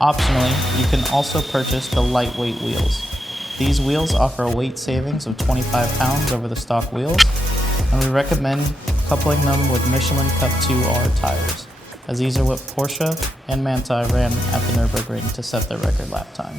Optionally, you can also purchase the lightweight wheels. These wheels offer a weight savings of 25 pounds over the stock wheels, and we recommend coupling them with Michelin Cup 2R tires, as these are what Porsche and Manthey ran at the Nürburgring to set their record lap time.